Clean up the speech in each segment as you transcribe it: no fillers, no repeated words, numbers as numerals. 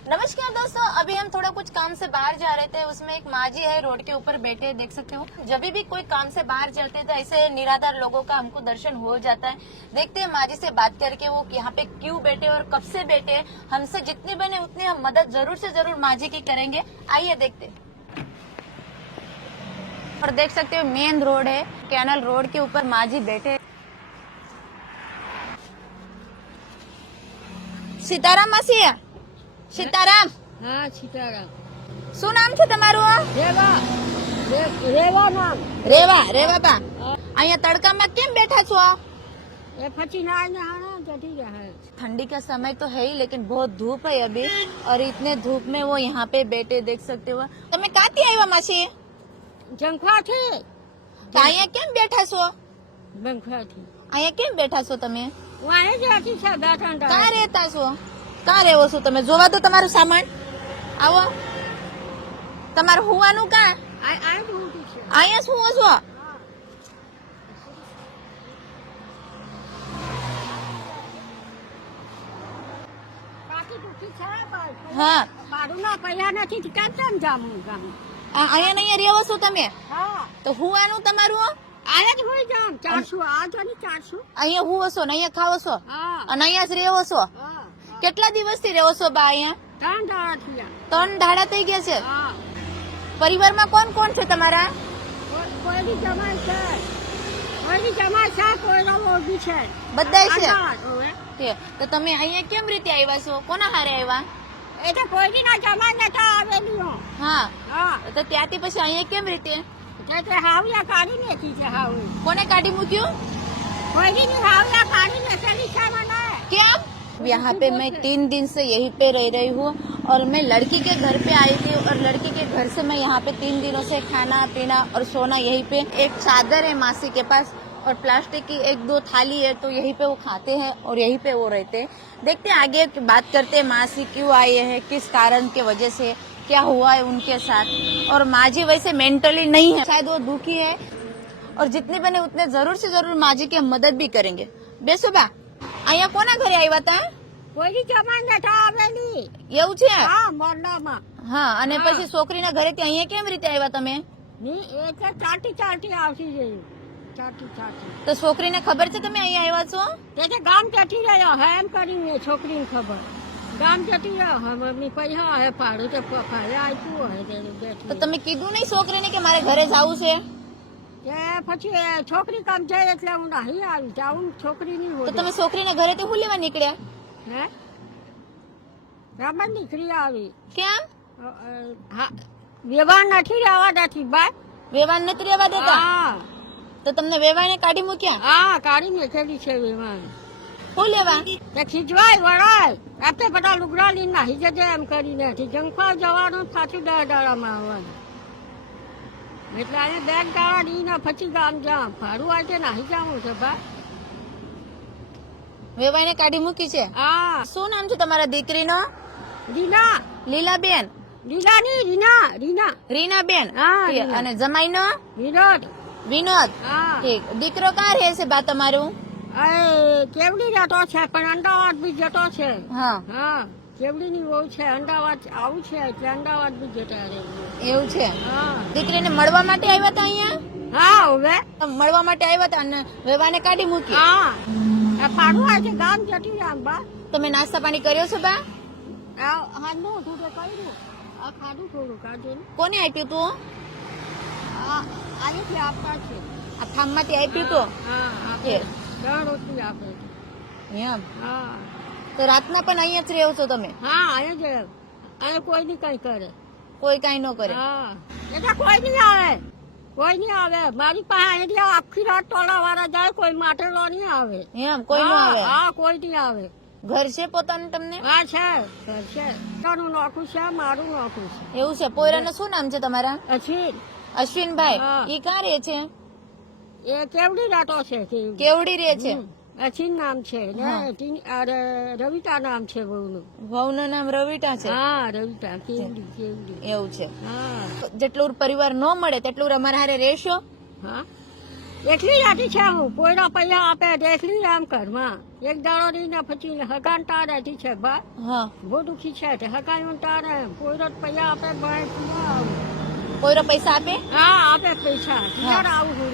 नमस्कार दोस्तों, अभी हम थोड़ा कुछ काम से बाहर जा रहे थे। उसमें एक माँ जी है, रोड के ऊपर बैठे, देख सकते हो। जब भी कोई काम से बाहर चलते हैं तो ऐसे निराधार लोगों का हमको दर्शन हो जाता है। देखते हैं माँ जी से बात करके वो यहाँ पे क्यों बैठे और कब से बैठे। हमसे जितनी बने उतनी हम मदद जरूर से जरूर माँ जी की करेंगे। आइए देखते हैं। और देख सकते हो मेन रोड है, कैनल रोड के ऊपर माँ जी बैठे। सीताराम मासी, सीताराम। हाँ सीताराम। શું નામ છે તમારું? રેવા નામ રેવા બા। અહીંયા તડકામાં કેમ बैठा છો? ये फची ना आना जटी रहा। ठंडी का समय तो है ही, लेकिन बहुत धूप है अभी, और इतने धूप में वो यहाँ पे बैठे, देख सकते हो। તમે ક્યાંથી આવ્યા માસી? जंखा थे તો અહીંયા કેમ બેઠા છો? बंखा थी અહીંયા કેમ બેઠા છો તમે? वहाँ जाती था बैठा ક્યાં રહેતા છો? ક્યાં રહેવો છો તમે? જોવા દો તમારું સામાન। આવો, તમારું હોવાનું ક્યાં? आए ढूंढती थी। અહીંયા શું છો? बाकी दुखी था હા, मारू ना पहला नहीं थी क्या तम जामू गाम। અહીંયા નહીં રહેવો છો તમે? हाँ તો હોવાનું તમારું? आया जो हुई जाम 400 आज नहीं 400। અહીંયા હુવો છો ને અહીંયા ખાવો છો हाँ અને અહીંયા જ રહેવો છો? हाँ કેટલા દિવસથી રહો છો બા અહીંયા? टांग डाला थी। 3 દાડા થઈ ગયા છે। हाँ પરિવારમાં કોણ કોણ છે તમારા? कोई भी जमाई है, कोई भी जमाई है, कोई ना वो भी है। બધાય છે? ओए છે। તો તમે અહીંયા કેમ રીતે આવ્યા છો? કોના હારે આવ્યા? એ તો કોઈ ના જમાઈ નતા આવેલી હો। હા, હા તો ત્યાંથી પછી અહીંયા કેમ રીતે? તે હાવિયા કાઢી નથી છે હાવી। કોને કાઢી મૂક્યું? કોઈ ની હાવિયા કાઢી ને ચલી છે મને। क्या? यहाँ पे मैं 3 दिन से यहीं पे रह रही हूँ, और मैं लड़की के घर पे आई थी, और लड़की के घर से मैं यहाँ पे 3 दिनों से खाना पीना और सोना यहीं पे। एक चादर है मासी के पास, और प्लास्टिक की 1-2 थाली है, तो यहीं पे वो खाते हैं और यहीं पे वो रहते हैं। देखते हैं आगे बात करते हैं, मासी क्यों आए हैं, किस कारण के वजह से, क्या हुआ है उनके साथ। और माँ जी वैसे मेंटली नहीं है, शायद वो दुखी है, और जितने बने उतने जरूर से जरूर माँ जी की हम मदद भी करेंगे। बेसो बा, અહીંયા કોના ઘરે આવ્યા હતા? કોઈ ની જમાઈ નતા આવેલી। એવું છે? હા મોરડામાં। હા, અને હા। પછી છોકરીના ઘરેથી અહીંયા કેમ રીતે આવ્યા તમે? ની એ તો ચાટી ચાટી આવતી જઈ ચાટી ચાટી। તો છોકરીને ખબર છે તમે અહીંયા આવ્યા છો? તે તો ગામ જતી રહ્યો હે એમ કરીને છોકરીને ખબર। ગામ જતી રહ્યો હે મમ્મી પૈસા હે પાડું તો ભાડે આપ્યું હે તે તો બેઠી। તમે કીધું નહીં છોકરીને કે મારે ઘરે જવું છે? તે પછી છોકરી કામ જાય એટલે હું નહીં આવી જાઉં છોકરી ની તો હોય। તમે છોકરીને ઘરેથી હું લેવા નીકળ્યા? હે રમણ દીકરી આવી। કેમ? હા વ્યવહાર નથી રહેવા દેતી બાય। વેવાણ નથી રહેવા દેતા? હા તો તમને વેવાઈને કાઢી મૂક્યા? હા કાઢી મેકેલી છે વ્યવહાર। હું લેવા? તે ખીજવાય વળાય આપણે બધા લુગડા લઈને નાહી જજે એમ કરીને જંખવા જવાનું પાછું 10 દાડામાં આવવાનું। એટલે અહીંયા 2 દાડા દઈને પછી ગામ જામ ભાડું આજે નાહી જાવું છે ભાઈ। વેવાઈને કાઢી મૂકી છે? હા શું નામ છે તમારા દીકરીનો? રીના લીલાબેન? રીનાની રીના રીના રીનાબેન? હા, ઠીક। રીના। અને જમાઈનો? વિનોદ। વિનોદ? હા ઠીક। દીકરો ક્યાં રહે છે બા તમારું? એ કેવડી જતો છે પણ અમદાવાદ બી જતો છે। હા, હા કેવડીની વહુ છે અમદાવાદ આવું છે એટલે અમદાવાદ બી જતા રહે। એવું છે? હા દીકરીને મળવા માટે આવ્યા હતા અહીંયા? હા હવે મળવા માટે આવ્યા હતા અને વેવાને કાઢી મૂકી? હા આ પાડું આજે ગામ જતી રામ બા। તમે નાસ્તા પાણી કર્યો છે બા? હા નો થોડું કર્યું આ ખાધું થોડું કાઢું। કોને આપ્યું તું? અહીંથી આપતા છે। આ ફાર્મમાંથી આપ્યું તું? હા છે। આપે 3 રોટલી આપે છે। એમ? હા તો રાતના પણ અહીંયા જ રહ્યો છો તમે? હા અહીંયા જ અહીંયા કોઈ ની કઈ કરે। કોઈ કાંઈ ન કરે? હા એટલે કોઈ નહીં આવે કોઈ નહીં આવે મારી પાસે અહીંયા આખી રાત ટોળા વાળા જાય કોઈ માટલો નહીં આવે। એમ? કોઈ ન હા, આવે? હા કોઈ નહીં આવે। ઘર છે પોતાનું તમને? હા છે ઘર છે તારું નોખું છે મારું નોખું છે। એવું છે? પોયરાનું શું નામ છે તમારા? પછી અશ્વિનભાઈ? હા। ઈ ક્યાં રહે છે? એ કેવડી રાતો છે કેવડી। કેવડી રહે છે? અચિન નામ છે ને હા। રવિતા નામ છે બહુનું। વહુનું નામ રવિતા છે? હા રવિતા કેવડી કેવડી। એવું છે? હા જેટલું પરિવાર ન મળે તેટલું અમારા હારે રહેશો? હા એકલી જાતી છે હું કોઈના પૈસા આપે તો એકલી આમ ઘરમાં એક દાડો રહીને પછી હગાન તારે થી છે બા हाँ બહુ દુખી છે તે હગાન તારે પોઈરો પૈસા આપે ભાઈ આવું कोई पैसा आपे હા આપે પૈસા ત્યારે આવું હું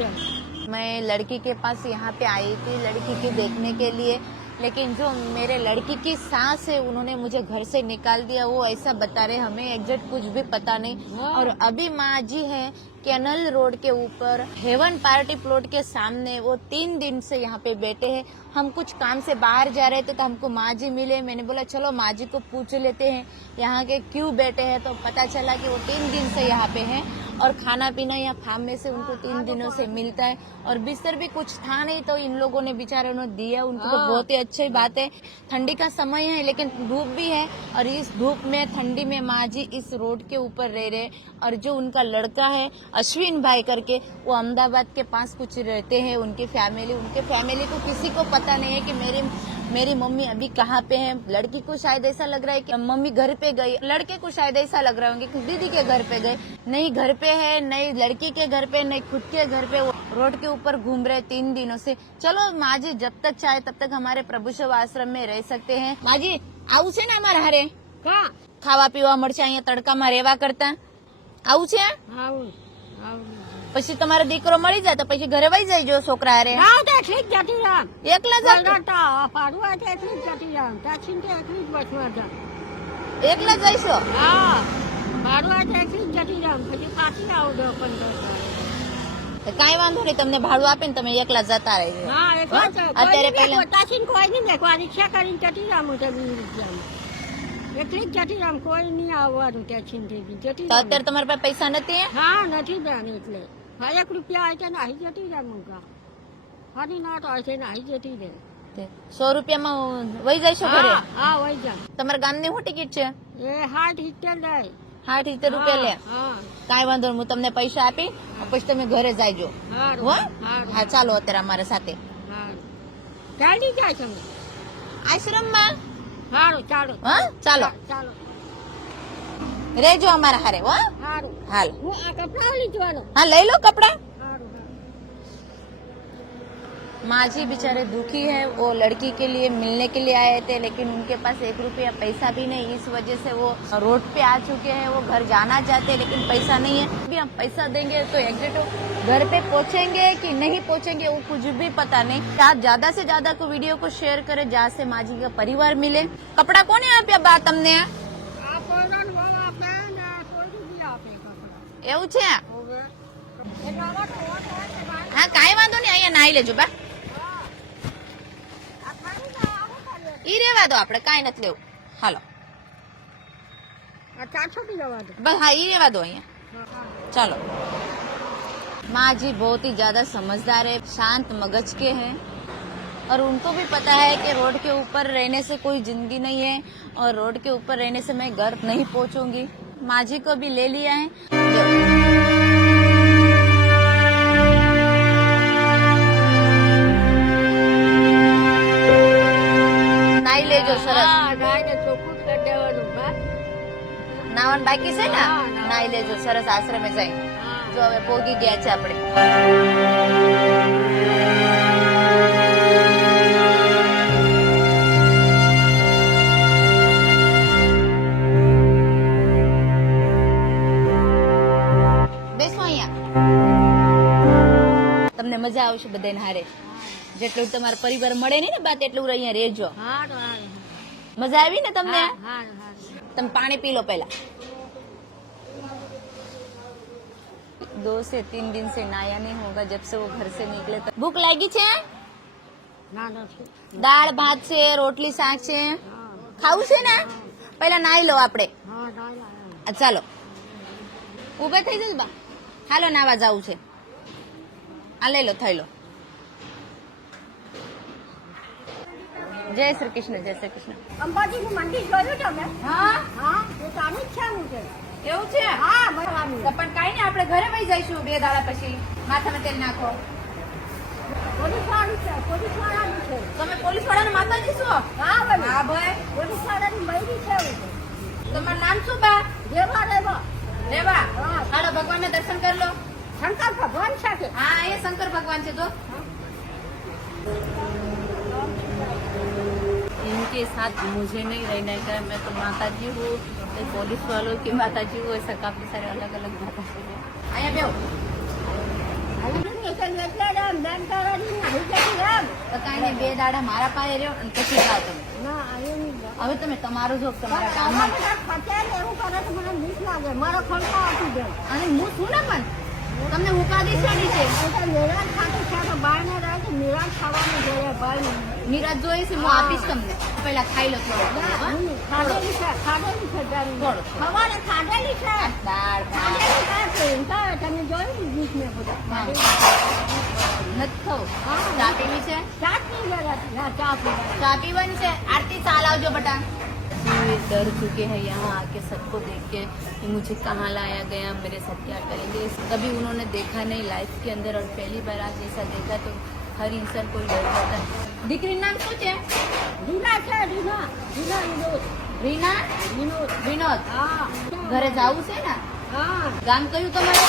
मैं लड़की के पास यहाँ पे आई थी लड़की की देखने के लिए, लेकिन जो मेरे लड़की की सास है उन्होंने मुझे घर से निकाल दिया, वो ऐसा बता रहे, हमें एग्जैक्ट कुछ भी पता नहीं। और अभी माँ जी है कैनल रोड के ऊपर हेवन पार्टी प्लॉट के सामने, वो 3 दिन से यहाँ पे बैठे हैं। हम कुछ काम से बाहर जा रहे थे तो हमको माँ जी मिले, मैंने बोला चलो माँ जी को पूछ लेते हैं यहाँ के क्यों बैठे हैं, तो पता चला कि वो 3 दिन से यहाँ पे हैं और खाना पीना यहाँ फार्म में से उनको 3 दिनों से मिलता है, और बिस्तर भी कुछ था नहीं तो इन लोगों ने बेचारे उन्होंने दिया, उनको तो बहुत ही अच्छी बात है। ठंडी का समय है लेकिन धूप भी है, और इस धूप में ठंडी में माँ जी इस रोड के ऊपर रह रहे, और जो उनका लड़का है अश्विन भाई करके, वो अहमदाबाद के पास कुछ रहते हैं, उनके फैमिली को किसी को पता नहीं है कि मेरी मम्मी अभी कहाँ पे है। लड़की को शायद ऐसा लग रहा है कि मम्मी घर पे गई, लड़के को शायद ऐसा लग रहा होंगे कि दीदी के घर पे गए, नहीं घर पे है, नहीं लड़की के घर पे, नहीं खुद के घर पे, वो रोड के ऊपर घूम रहे 3 दिनों से। चलो माँ जी जब तक चाहे तब तक हमारे प्रभु सेव आश्रम में रह सकते हैं। माँ जी आવું છે ને અમારા હારે કા ખાવા પીવા મળશે, અહીંયા તડકામાં રહેવા કરતા આવું છે? આવું આવું પછી તમારો દીકરો મળી જાય તો પછી ઘરે વહી જાય છોકરા હારે, ના તે ઠીક જતી રામ એકલા જ લડતા પાડું આ તે ઠીક જતી રામ તાચીન તે એકલી જ બસમાં જા એકલા જઈશો? હા પાડું આ તે એકલી જ જતી રામ પછી પાછી આવું 10-15 કઈ વાંધો નહીં, તમને ભાડું આપે ને તમે એકલા જતા રહેજો। હા એકલા જ અત્યારે પહેલા તાચીન કોઈ નહીં દેખવા રિક્ષા કરીને જતી રામ હું તે એકલી જ જતી રામ કોઈ નહીં આવવાનું તાચીન થઈ જતી તો અત્યારે તમારા પાસે પૈસા નથી? હા નથી બેન એટલે હા 1 રૂપિયા હોય તો નાહી જતી રામ મુકા હાની ના તો હોય નાહી જતી રહે 100 રૂપિયામાં વહી જઈશો ઘરે? હા હા વહી જા તમારા ગામની શું ટિકિટ છે? એ 60-70 લે 60-70 રૂપિયા લે? હા કાંઈ વાંધો નહીં, હું તમને પૈસા આપી પછી તમે ઘરે જાયજો હારું હો? હારું હા ચાલો અત્યારે અમારા સાથે હારું ચાલી જાય તમે આશ્રમમાં। હારું ચાલો હા ચાલો ચાલો રહેજો અમારા હારે હો। હારું હાલ હું આ કપડા લઈ જવાનો हाँ ले लो कपड़ा। હારું माँ जी बेचारे दुखी है, वो लड़की के लिए मिलने के लिए आए थे लेकिन उनके पास 1 रुपया पैसा भी नहीं, इस वजह से वो रोड पे आ चुके हैं। वो घर जाना चाहते हैं लेकिन पैसा नहीं है। अभी हम पैसा देंगे तो एग्जैक्ट घर पे पहुँचेंगे कि नहीं पहुँचेंगे वो कुछ भी पता नहीं। आप ज्यादा से ज्यादा को वीडियो को शेयर करें जहाँ से माँ जी का परिवार मिले। कपड़ा कोने आप्या बा तमने? આ કોઈનો બોલ આપે ને કોઈ બી આપે કપડા એવું છે? હવે એ નવા તો હોય ને ભાઈ હા કાંઈ વાંધો નહીં, અહીંયા નાઈ લેજો બા। આ ખાલી ના આવું કરે ઈ રેવા દો, આપણે કાંઈ નથી લેવું, હાલો આ ચા છોડી જવા દે बस। हाँ ये रेवा दो અહીંયા, હા હા चलो। माँ जी बहुत ही ज्यादा समझदार है, शांत मगज के हैं, और उनको भी पता है कि रोड के ऊपर रहने से कोई जिंदगी नहीं है, और रोड के ऊपर रहने से मैं घर नहीं पहुंचूंगी। माँ जी को भी ले लिया है। नाई ले जो सरस, હા ગાયને ચોખ્ખું કરી દેવાનું બા નાવન બાકી છે ને? હા, નાવન. નાઈ લેજો સરસ, આશ્રમે જાય। હા જો હવે પોગી ગયા છે આપણે। બેસો અહીંયા, તમને મજા આવશે બધાને હારે। જેટલું તમારા પરિવાર મળે નહીં ને બાત એટલું અહીંયા રહેજો। હારું હારું મજા આવી ને તમને? હારું હારું तुम पानी पी लो पहला। 2 से 3 दिन से नहाया नहीं होगा जब से वो घर से निकले। तो भूख लगी छे? ના નથી दाल भात છે, રોટલી શાક છે, હા ખાવું છે ને? પહેલા નાઈ લો આપણે। હા ના લાયા આ ચાલો ઊભા થઈ જજો બા, હાલો નાવા જાવું છે। આ લઈ લો, થઈ લો। જય શ્રી કૃષ્ણ, જય શ્રી કૃષ્ણ। અંબાજીનું મંદિર જોયું તમે હા હા એ ચાલુ જ છે આનું છે એવું છે? હા બરાબર તો પણ કાઈ નહીં, આપણે ઘરે વહી જઈશું 2 દાડા પછી। માથામાં તેલ નાખો। પોલીસવાળું છે પોલીસવાળાનું છે તમે પોલીસ વાળાના માતાજી છો? હા ભાઈ હા ભાઈ। પોલીસવાળાની બૈરી છે એવું છે. તમારું નામ શું બા? રેવા રેવા રેવા। હા હાલો ભગવાનના દર્શન કરી લો। શંકર ભગવાન સાથે હા એ શંકર ભગવાન છે જો। इनके साथ मुझे नहीं रहना है। मैं तो माता जी हूँ, पुलिस वालों की माता जी हूँ, ऐसा काफी सारे अलग अलग माता जी हैं। आया बेओ તો કાંઈ નહીં, 2 દાડા મારા પાસે રહ્યો અને પછી જાઓ તમે. હવે તમે તમારું જો તમારા કામમાં મારો ખર્ચો આપી દે અને હું છું ને પણ તમને ઉપાધિ ચડી છે. નિરાશ ખાતું છે તો બહારને રહે તો નિરાશ ખાવાનું જોઈએ ભાઈ નિરાશ જોઈએ છે, હું આપીશ તમને. પેલા ખાઈ લો થોડું. ખાધેલી છે થોડું. સવારે ખાધેલી છે દાળ ભાત ખાધેલી છે તમે જોયું ને ગીત મેં બધા નથી થવું. ચા પીવી છે? ચા પી ગયા ચા પી चा पीवन से आरती चाल आवजो बेटा. डर चुके हैं यहाँ आके सबको देख के कि मुझे कहाँ लाया गया, मेरे साथ क्या करेंगे. कभी उन्होंने देखा नहीं लाइफ के अंदर और पहली बार आज जैसा देखा तो हर इंसान कोई डर जाता है. દીકરીનું નામ શું છે? રીના છે રીના રીના વિનોદ રીના વિનોદ વિનોદ. હા ઘરે જાવું છે ને? હા ગામ કયું તમારે?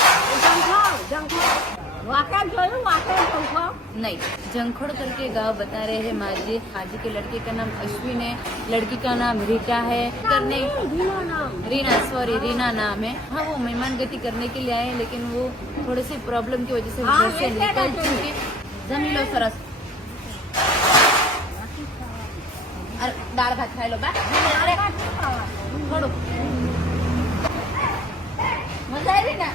જંખો वाकई जोયું वाकई जंखो नहीं, जंखोड़ करके गांव बता रहे हैं माँ जी. के लड़के का नाम अश्विन है, लड़की का नाम रीटा है. करने રીના નામ रीना, सॉरी रीना नाम है. हाँ, वो मेहमान गति करने के लिए आए हैं, लेकिन वो थोड़े से प्रॉब्लम की वजह से वो घर से निकल चुके. जमी लो सरस. अरे दाल भात खाई लो बा. अरे થોડું મજા આવી ને?